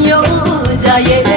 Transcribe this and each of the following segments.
ညိုကြရဲ့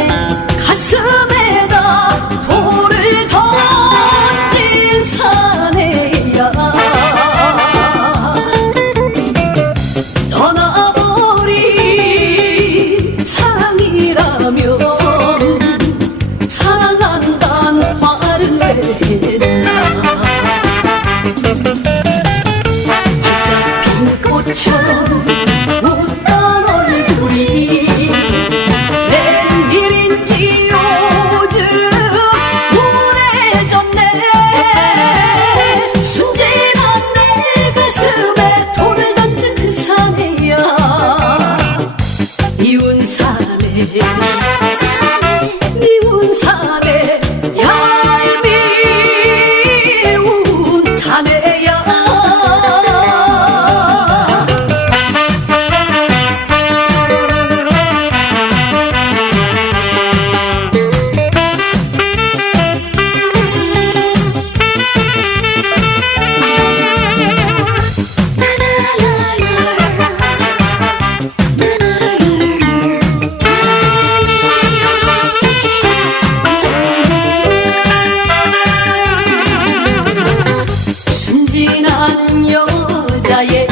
calle.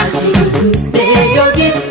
아직은 매력 있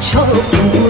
çok